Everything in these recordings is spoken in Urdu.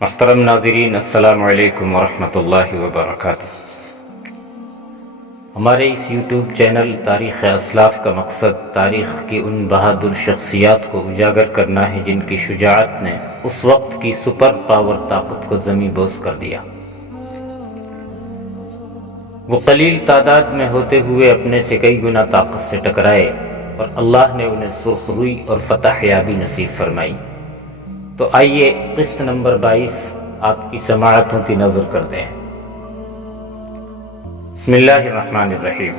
محترم ناظرین، السلام علیکم ورحمۃ اللہ وبرکاتہ۔ ہمارے اس یوٹیوب چینل تاریخ اسلاف کا مقصد تاریخ کی ان بہادر شخصیات کو اجاگر کرنا ہے جن کی شجاعت نے اس وقت کی سپر پاور طاقت کو زمیں بوس کر دیا۔ وہ قلیل تعداد میں ہوتے ہوئے اپنے سے کئی گنا طاقت سے ٹکرائے اور اللہ نے انہیں سرخ روئی اور فتح یابی نصیب فرمائی۔ تو آئیے قسط نمبر 22 آپ کی سماعتوں کی نظر کرتے ہیں۔ بسم اللہ الرحمن الرحیم۔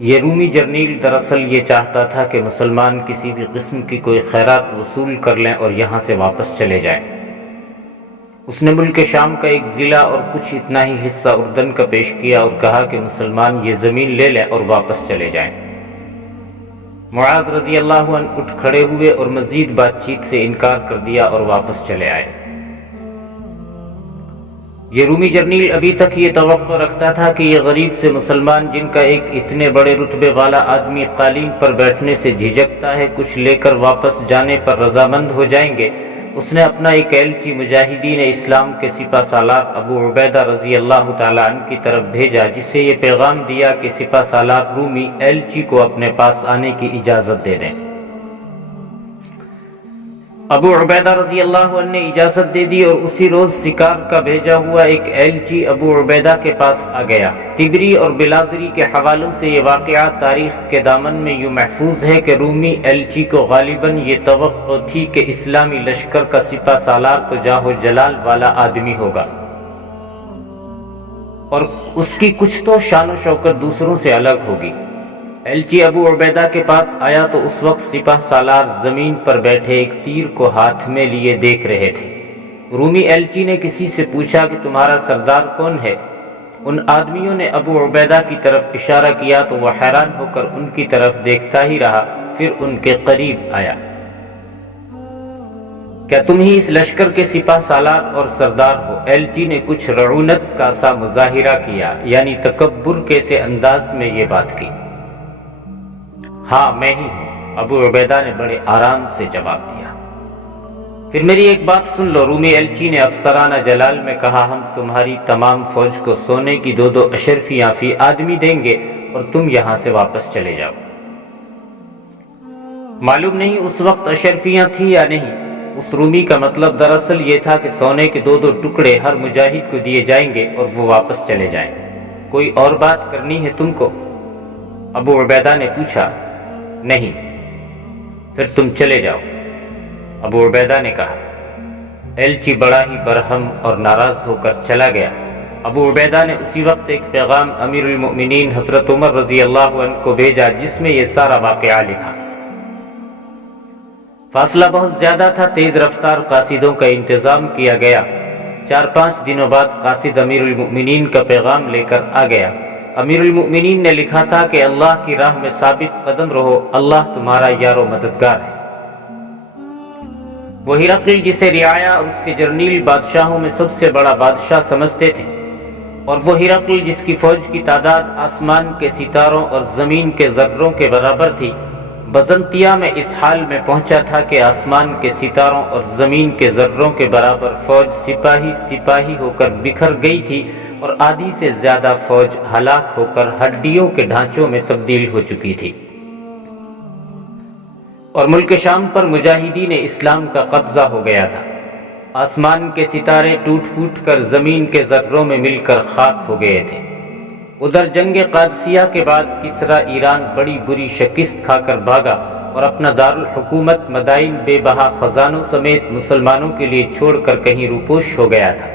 یہ رومی جرنیل دراصل یہ چاہتا تھا کہ مسلمان کسی بھی قسم کی کوئی خیرات وصول کر لیں اور یہاں سے واپس چلے جائیں۔ اس نے ملک شام کا ایک ضلع اور کچھ اتنا ہی حصہ اردن کا پیش کیا اور کہا کہ مسلمان یہ زمین لے لیں اور واپس چلے جائیں۔ معاذ رضی اللہ عنہ اٹھ کھڑے ہوئے اور مزید بات چیت سے انکار کر دیا اور واپس چلے آئے۔ یہ رومی جرنیل ابھی تک یہ توقع رکھتا تھا کہ یہ غریب سے مسلمان جن کا ایک اتنے بڑے رتبے والا آدمی قالین پر بیٹھنے سے جھجکتا ہے کچھ لے کر واپس جانے پر رضامند ہو جائیں گے۔ اس نے اپنا ایک ایلچی مجاہدین اسلام کے سپہ سالار ابو عبیدہ رضی اللہ تعالیٰ عنہ کی طرف بھیجا، جسے یہ پیغام دیا کہ سپہ سالار رومی ایلچی کو اپنے پاس آنے کی اجازت دے دیں۔ ابو عبیدہ رضی اللہ عنہ نے اجازت دے دی اور اسی روز سکار کا بھیجا ہوا ایک ایلچی ابو عبیدہ کے پاس آ گیا۔ طبری اور بلازری کے حوالوں سے یہ واقعہ تاریخ کے دامن میں یوں محفوظ ہے کہ رومی ایلچی کو غالباً یہ توقع تھی کہ اسلامی لشکر کا سپہ سالار تو جاہ و جلال والا آدمی ہوگا اور اس کی کچھ تو شان و شوکت دوسروں سے الگ ہوگی۔ ایلچی ابو عبیدہ کے پاس آیا تو اس وقت سپہ سالار زمین پر بیٹھے ایک تیر کو ہاتھ میں لیے دیکھ رہے تھے۔ رومی ایلچی نے کسی سے پوچھا کہ تمہارا سردار کون ہے؟ ان آدمیوں نے ابو عبیدہ کی طرف اشارہ کیا تو وہ حیران ہو کر ان کی طرف دیکھتا ہی رہا، پھر ان کے قریب آیا۔ کیا تم ہی اس لشکر کے سپہ سالار اور سردار ہو؟ ایلچی نے کچھ رعونت کا سا مظاہرہ کیا، یعنی تکبر کے سے انداز میں یہ بات کی۔ ہاں میں ہی ہوں، ابو عبیدہ نے بڑے آرام سے جواب دیا۔ پھر میری ایک بات سن لو، رومی ایلچی نے افسرانہ جلال میں کہا، ہم تمہاری تمام فوج کو سونے کی 2 اشرفیاں فی آدمی دیں گے اور تم یہاں سے واپس چلے جاؤ۔ معلوم نہیں اس وقت اشرفیاں تھیں یا نہیں۔ اس رومی کا مطلب دراصل یہ تھا کہ سونے کے 2 ٹکڑے ہر مجاہد کو دیے جائیں گے اور وہ واپس چلے جائیں۔ کوئی اور بات کرنی ہے تم کو؟ ابو عبیدہ نے پوچھا۔ نہیں۔ پھر تم چلے جاؤ، ابو عبیدہ نے کہا۔ ایلچی بڑا ہی برہم اور ناراض ہو کر چلا گیا۔ ابو عبیدہ نے اسی وقت ایک پیغام امیر المؤمنین حضرت عمر رضی اللہ عنہ کو بھیجا جس میں یہ سارا واقعہ لکھا۔ فاصلہ بہت زیادہ تھا، تیز رفتار قاصدوں کا انتظام کیا گیا۔ 4-5 دنوں بعد قاصد امیر المؤمنین کا پیغام لے کر آ گیا۔ امیر المؤمنین نے لکھا تھا کہ اللہ کی راہ میں ثابت قدم رہو، اللہ تمہارا یار و مددگار ہے۔ وہ ہرقل جسے رعایا اور اس کے جرنیل بادشاہوں میں سب سے بڑا بادشاہ سمجھتے تھے، اور وہ ہرقل جس کی فوج کی تعداد آسمان کے ستاروں اور زمین کے ذروں کے برابر تھی، بزنطیہ میں اس حال میں پہنچا تھا کہ آسمان کے ستاروں اور زمین کے ذروں کے برابر فوج سپاہی ہو کر بکھر گئی تھی اور آدھی سے زیادہ فوج ہلاک ہو کر ہڈیوں کے ڈھانچوں میں تبدیل ہو چکی تھی، اور ملک شام پر مجاہدین اسلام کا قبضہ ہو گیا تھا۔ آسمان کے ستارے ٹوٹ پھوٹ کر زمین کے ذروں میں مل کر خاک ہو گئے تھے۔ ادھر جنگ قادسیہ کے بعد کسریٰ ایران بڑی بری شکست کھا کر بھاگا اور اپنا دارالحکومت مدائن بے بہا خزانوں سمیت مسلمانوں کے لیے چھوڑ کر کہیں روپوش ہو گیا تھا۔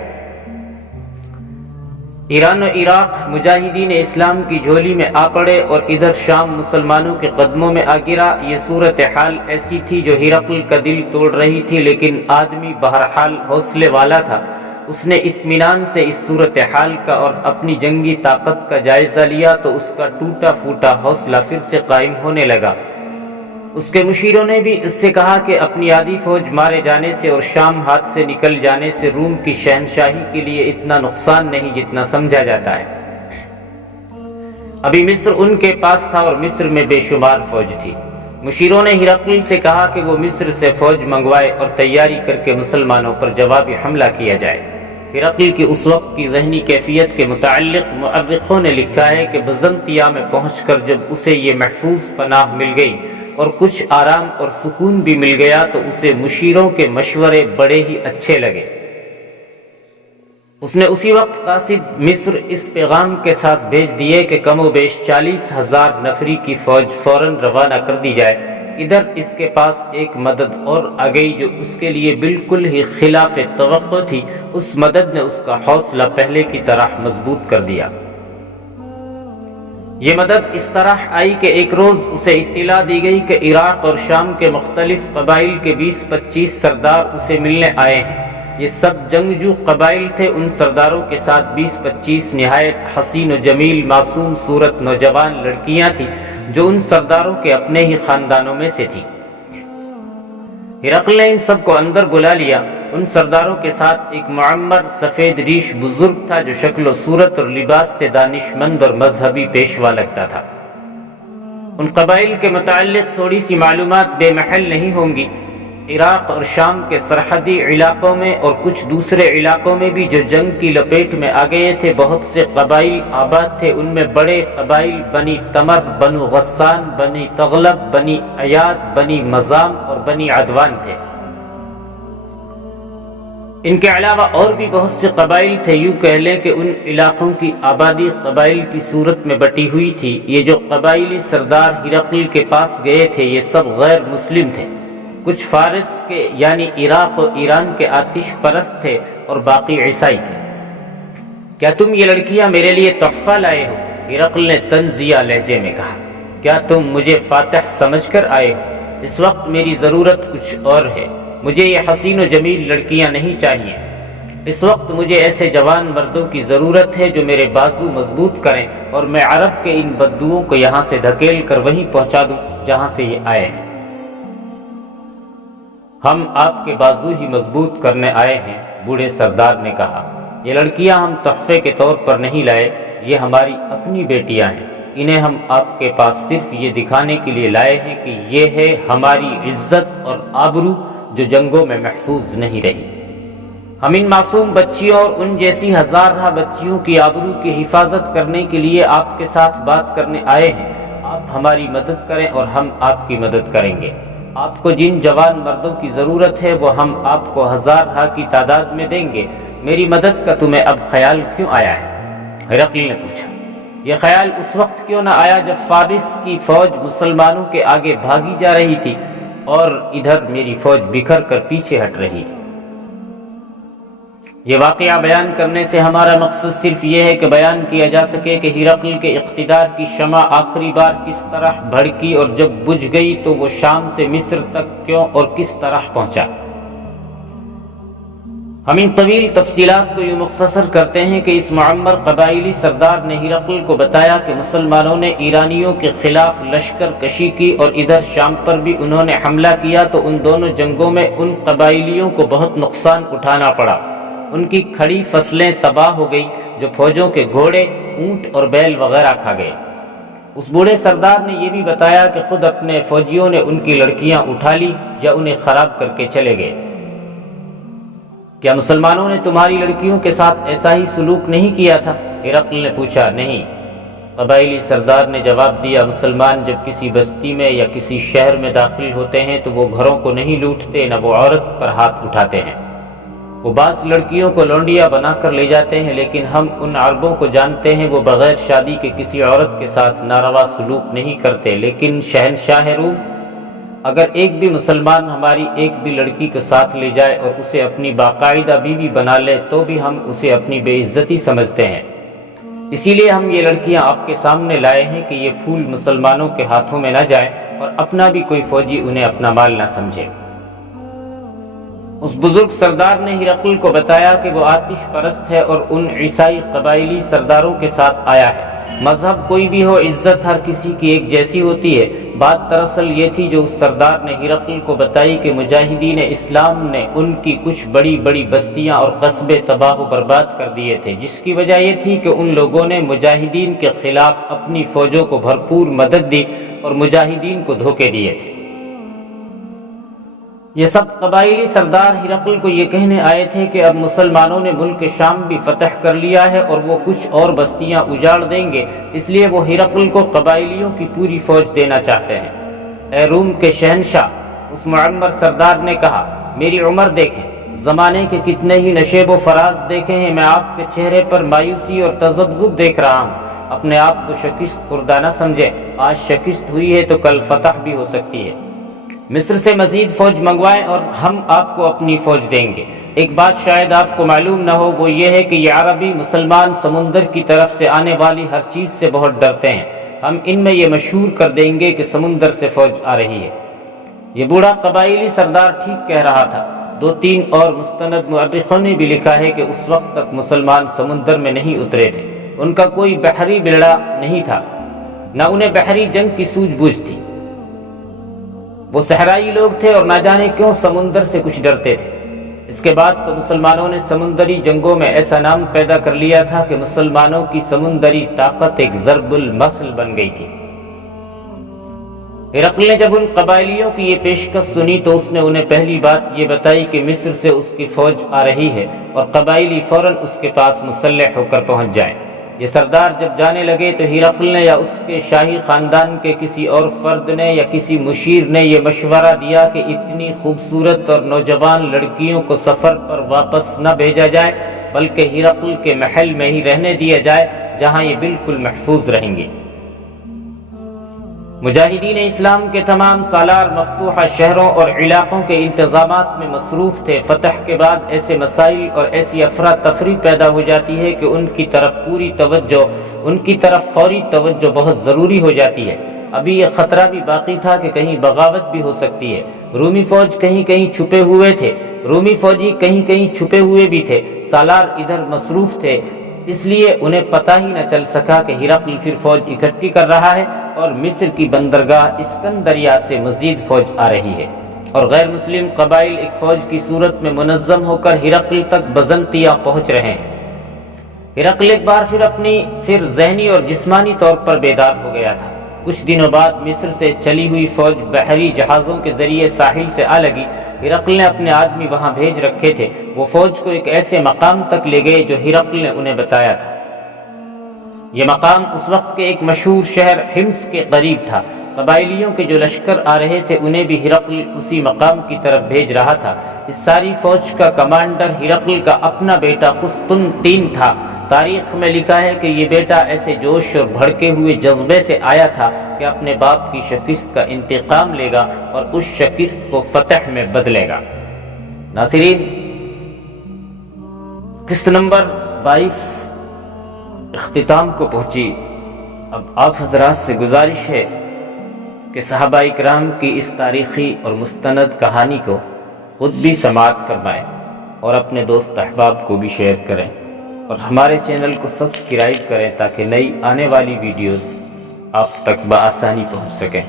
ایران و عراق مجاہدین اسلام کی جھولی میں آ پڑے اور ادھر شام مسلمانوں کے قدموں میں آ گرا۔ یہ صورتحال ایسی تھی جو ہرقل کا دل توڑ رہی تھی، لیکن آدمی بہرحال حوصلے والا تھا۔ اس نے اطمینان سے اس صورتحال کا اور اپنی جنگی طاقت کا جائزہ لیا تو اس کا ٹوٹا پھوٹا حوصلہ پھر سے قائم ہونے لگا۔ اس کے مشیروں نے بھی اس سے کہا کہ اپنی آدھی فوج مارے جانے سے اور شام ہاتھ سے نکل جانے سے روم کی شہنشاہی کے لیے اتنا نقصان نہیں جتنا سمجھا جاتا ہے۔ ابھی مصر ان کے پاس تھا اور مصر میں بے شمار فوج تھی۔ مشیروں نے ہرقل سے کہا کہ وہ مصر سے فوج منگوائے اور تیاری کر کے مسلمانوں پر جوابی حملہ کیا جائے۔ ہرقل کی اس وقت کی ذہنی کیفیت کے متعلق مؤرخوں نے لکھا ہے کہ بزنطیہ میں پہنچ کر جب اسے یہ محفوظ پناہ مل گئی اور کچھ آرام اور سکون بھی مل گیا تو اسے مشیروں کے مشورے بڑے ہی اچھے لگے۔ اس نے اسی وقت قاصد مصر اس پیغام کے ساتھ بھیج دیے کہ کم و بیش 40,000 نفری کی فوج فوراً روانہ کر دی جائے۔ ادھر اس کے پاس ایک مدد اور آ گئی جو اس کے لیے بالکل ہی خلاف توقع تھی۔ اس مدد نے اس کا حوصلہ پہلے کی طرح مضبوط کر دیا۔ یہ مدد اس طرح آئی کہ ایک روز اسے اطلاع دی گئی کہ عراق اور شام کے مختلف قبائل کے 20-25 سردار اسے ملنے آئے ہیں۔ یہ سب جنگجو قبائل تھے۔ ان سرداروں کے ساتھ 20-25 نہایت حسین و جمیل معصوم صورت نوجوان لڑکیاں تھیں جو ان سرداروں کے اپنے ہی خاندانوں میں سے تھی۔ ہرقل نے ان سب کو اندر بلا لیا۔ ان سرداروں کے ساتھ ایک معمر سفید ریش بزرگ تھا جو شکل و صورت اور لباس سے دانشمند اور مذہبی پیشوا لگتا تھا۔ ان قبائل کے متعلق تھوڑی سی معلومات بے محل نہیں ہوں گی۔ عراق اور شام کے سرحدی علاقوں میں اور کچھ دوسرے علاقوں میں بھی جو جنگ کی لپیٹ میں آ گئے تھے بہت سے قبائل آباد تھے۔ ان میں بڑے قبائل بنی تمر، بنو غسان، بنی تغلب، بنی عیاد، بنی مزام اور بنی عدوان تھے۔ ان کے علاوہ اور بھی بہت سے قبائل تھے۔ یوں کہہ لیں کہ ان علاقوں کی آبادی قبائل کی صورت میں بٹی ہوئی تھی۔ یہ جو قبائلی سردار ہرقل کے پاس گئے تھے یہ سب غیر مسلم تھے۔ کچھ فارس کے یعنی عراق و ایران کے آتش پرست تھے اور باقی عیسائی تھے۔ کیا تم یہ لڑکیاں میرے لیے تحفہ لائے ہو؟ ہرقل نے طنزیہ لہجے میں کہا۔ کیا تم مجھے فاتح سمجھ کر آئے ہو؟ اس وقت میری ضرورت کچھ اور ہے۔ مجھے یہ حسین و جمیل لڑکیاں نہیں چاہیے۔ اس وقت مجھے ایسے جوان مردوں کی ضرورت ہے جو میرے بازو مضبوط کریں اور میں عرب کے ان بدوؤں کو یہاں سے دھکیل کر وہیں پہنچا دوں جہاں سے یہ آئے ہیں۔ ہم آپ کے بازو ہی مضبوط کرنے آئے ہیں، بوڑھے سردار نے کہا۔ یہ لڑکیاں ہم تحفے کے طور پر نہیں لائے، یہ ہماری اپنی بیٹیاں ہیں۔ انہیں ہم آپ کے پاس صرف یہ دکھانے کے لیے لائے ہیں کہ یہ ہے ہماری عزت اور آبرو جو جنگوں میں محفوظ نہیں رہی۔ ہم ان معصوم بچیوں اور ان جیسی ہزارہ بچیوں کی آبرو کی حفاظت کرنے کے لیے آپ کے ساتھ بات کرنے آئے ہیں۔ آپ ہماری مدد کریں اور ہم آپ کی مدد کریں گے۔ آپ کو جن جوان مردوں کی ضرورت ہے وہ ہم آپ کو ہزارہ کی تعداد میں دیں گے۔ میری مدد کا تمہیں اب خیال کیوں آیا ہے؟ ہرقل نے پوچھا۔ یہ خیال اس وقت کیوں نہ آیا جب فارس کی فوج مسلمانوں کے آگے بھاگی جا رہی تھی اور ادھر میری فوج بکھر کر پیچھے ہٹ رہی تھی۔ یہ واقعہ بیان کرنے سے ہمارا مقصد صرف یہ ہے کہ بیان کیا جا سکے کہ ہرقل کے اقتدار کی شمع آخری بار کس طرح بھڑکی اور جب بجھ گئی تو وہ شام سے مصر تک کیوں اور کس طرح پہنچا۔ ہم ان طویل تفصیلات کو یوں مختصر کرتے ہیں کہ اس معمر قبائلی سردار نے ہرقل کو بتایا کہ مسلمانوں نے ایرانیوں کے خلاف لشکر کشی کی اور ادھر شام پر بھی انہوں نے حملہ کیا تو ان دونوں جنگوں میں ان قبائلیوں کو بہت نقصان اٹھانا پڑا۔ ان کی کھڑی فصلیں تباہ ہو گئی جو فوجوں کے گھوڑے، اونٹ اور بیل وغیرہ کھا گئے۔ اس بوڑھے سردار نے یہ بھی بتایا کہ خود اپنے فوجیوں نے ان کی لڑکیاں اٹھا لی یا انہیں خراب کر کے چلے گئے۔ کیا مسلمانوں نے تمہاری لڑکیوں کے ساتھ ایسا ہی سلوک نہیں کیا تھا؟ ہرقل نے پوچھا۔ نہیں، قبائلی سردار نے جواب دیا۔ مسلمان جب کسی بستی میں یا کسی شہر میں داخل ہوتے ہیں تو وہ گھروں کو نہیں لوٹتے، نہ وہ عورت پر ہاتھ اٹھاتے ہیں۔ وہ بعض لڑکیوں کو لونڈیاں بنا کر لے جاتے ہیں، لیکن ہم ان عربوں کو جانتے ہیں وہ بغیر شادی کے کسی عورت کے ساتھ ناروا سلوک نہیں کرتے۔ لیکن شہنشاہ روم، اگر ایک بھی مسلمان ہماری ایک بھی لڑکی کو ساتھ لے جائے اور اسے اپنی باقاعدہ بیوی بنا لے تو بھی ہم اسے اپنی بے عزتی سمجھتے ہیں۔ اسی لیے ہم یہ لڑکیاں آپ کے سامنے لائے ہیں کہ یہ پھول مسلمانوں کے ہاتھوں میں نہ جائے اور اپنا بھی کوئی فوجی انہیں اپنا مال نہ سمجھے۔ اس بزرگ سردار نے ہرقل کو بتایا کہ وہ آتش پرست ہے اور ان عیسائی قبائلی سرداروں کے ساتھ آیا ہے۔ مذہب کوئی بھی ہو، عزت ہر کسی کی ایک جیسی ہوتی ہے۔ بات دراصل یہ تھی جو اس سردار نے ہرقل کو بتائی کہ مجاہدین اسلام نے ان کی کچھ بڑی بڑی بستیاں اور قصبے تباہ و برباد کر دیے تھے، جس کی وجہ یہ تھی کہ ان لوگوں نے مجاہدین کے خلاف اپنی فوجوں کو بھرپور مدد دی اور مجاہدین کو دھوکے دیے تھے۔ یہ سب قبائلی سردار ہرقل کو یہ کہنے آئے تھے کہ اب مسلمانوں نے ملک شام بھی فتح کر لیا ہے اور وہ کچھ اور بستیاں اجاڑ دیں گے، اس لیے وہ ہرقل کو قبائلیوں کی پوری فوج دینا چاہتے ہیں۔ اے روم کے شہنشاہ، اس معمر سردار نے کہا، میری عمر دیکھیں، زمانے کے کتنے ہی نشیب و فراز دیکھے ہیں، میں آپ کے چہرے پر مایوسی اور تذبذب دیکھ رہا ہوں۔ اپنے آپ کو شکست خوردہ نہ سمجھیں، آج شکست ہوئی ہے تو کل فتح بھی ہو سکتی ہے۔ مصر سے مزید فوج منگوائیں اور ہم آپ کو اپنی فوج دیں گے۔ ایک بات شاید آپ کو معلوم نہ ہو، وہ یہ ہے کہ یہ عربی مسلمان سمندر کی طرف سے آنے والی ہر چیز سے بہت ڈرتے ہیں۔ ہم ان میں یہ مشہور کر دیں گے کہ سمندر سے فوج آ رہی ہے۔ یہ بوڑھا قبائلی سردار ٹھیک کہہ رہا تھا۔ 2-3 اور مستند مؤرخوں نے بھی لکھا ہے کہ اس وقت تک مسلمان سمندر میں نہیں اترے تھے، ان کا کوئی بحری بیڑا نہیں تھا، نہ انہیں بحری جنگ کی سوجھ بوجھ تھی۔ وہ صحرائی لوگ تھے اور نہ جانے کیوں سمندر سے کچھ ڈرتے تھے۔ اس کے بعد تو مسلمانوں نے سمندری جنگوں میں ایسا نام پیدا کر لیا تھا کہ مسلمانوں کی سمندری طاقت ایک ضرب المثل بن گئی تھی۔ ہرقل نے جب ان قبائلیوں کی یہ پیشکش سنی تو اس نے انہیں پہلی بات یہ بتائی کہ مصر سے اس کی فوج آ رہی ہے اور قبائلی فوراً اس کے پاس مسلح ہو کر پہنچ جائیں۔ یہ سردار جب جانے لگے تو ہرقل نے یا اس کے شاہی خاندان کے کسی اور فرد نے یا کسی مشیر نے یہ مشورہ دیا کہ اتنی خوبصورت اور نوجوان لڑکیوں کو سفر پر واپس نہ بھیجا جائے، بلکہ ہرقل کے محل میں ہی رہنے دیا جائے جہاں یہ بالکل محفوظ رہیں گے۔ مجاہدین اسلام کے تمام سالار مفتوحہ شہروں اور علاقوں کے انتظامات میں مصروف تھے۔ فتح کے بعد ایسے مسائل اور ایسی افراتفری پیدا ہو جاتی ہے کہ ان کی طرف فوری توجہ بہت ضروری ہو جاتی ہے۔ ابھی یہ خطرہ بھی باقی تھا کہ کہیں بغاوت بھی ہو سکتی ہے۔ رومی فوج کہیں کہیں چھپے ہوئے تھے، رومی فوجی کہیں کہیں چھپے ہوئے بھی تھے، سالار ادھر مصروف تھے، اس لیے انہیں پتہ ہی نہ چل سکا کہ ہرقل پھر فوج اکٹھی کر رہا ہے اور مصر کی بندرگاہ اسکندریہ سے مزید فوج آ رہی ہے، اور غیر مسلم قبائل ایک فوج کی صورت میں منظم ہو کر ہرقل تک بزنطیہ پہنچ رہے ہیں۔ ہرقل ایک بار پھر ذہنی اور جسمانی طور پر بیدار ہو گیا تھا۔ کچھ دنوں بعد مصر سے چلی ہوئی فوج بحری جہازوں کے ذریعے ساحل سے آ لگی۔ ہرقل نے اپنے آدمی وہاں بھیج رکھے تھے، وہ فوج کو ایک ایسے مقام تک لے گئے جو ہرقل نے انہیں بتایا تھا۔ یہ مقام اس وقت کے ایک مشہور شہر حمص کے قریب تھا۔ قبائلیوں کے جو لشکر آ رہے تھے انہیں بھی ہرقل اسی مقام کی طرف بھیج رہا تھا۔ اس ساری فوج کا کمانڈر ہرقل کا اپنا بیٹا قسطنطین تھا۔ تاریخ میں لکھا ہے کہ یہ بیٹا ایسے جوش اور بھڑکے ہوئے جذبے سے آیا تھا کہ اپنے باپ کی شکست کا انتقام لے گا اور اس شکست کو فتح میں بدلے گا۔ ناظرین، قسط نمبر 22 اختتام کو پہنچی۔ اب آپ حضرات سے گزارش ہے کہ صحابہ اکرام کی اس تاریخی اور مستند کہانی کو خود بھی سماعت فرمائیں اور اپنے دوست احباب کو بھی شیئر کریں، اور ہمارے چینل کو سبسکرائب کریں تاکہ نئی آنے والی ویڈیوز آپ تک بآسانی پہنچ سکیں۔